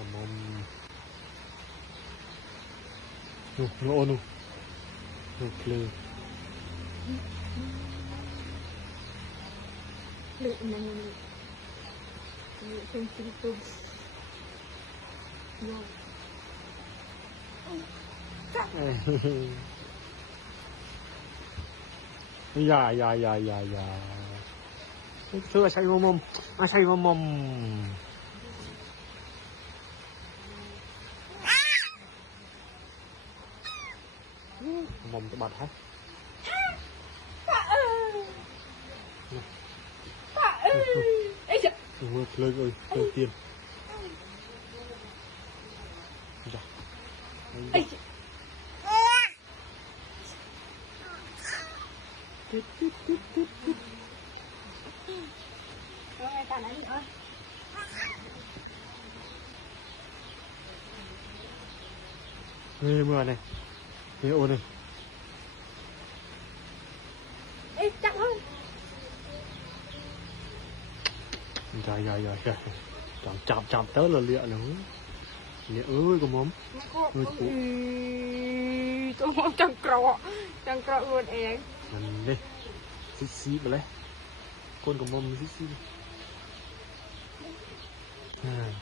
Cầm mồm nụ ôn nụ lư lự này lự trên trên tôm vô dạ xưa say mồm say mồm mồm cho bật hết mưa lên ơi lên tiền Nghe mưa này, nghe ồn này. Ê, chắc không? Trời. Chạm tới là lịa nữa. Lịa ơi con móm. Con móm chẳng cọ luôn em. Mình đi. Xí bà lấy. Con móm xí. À.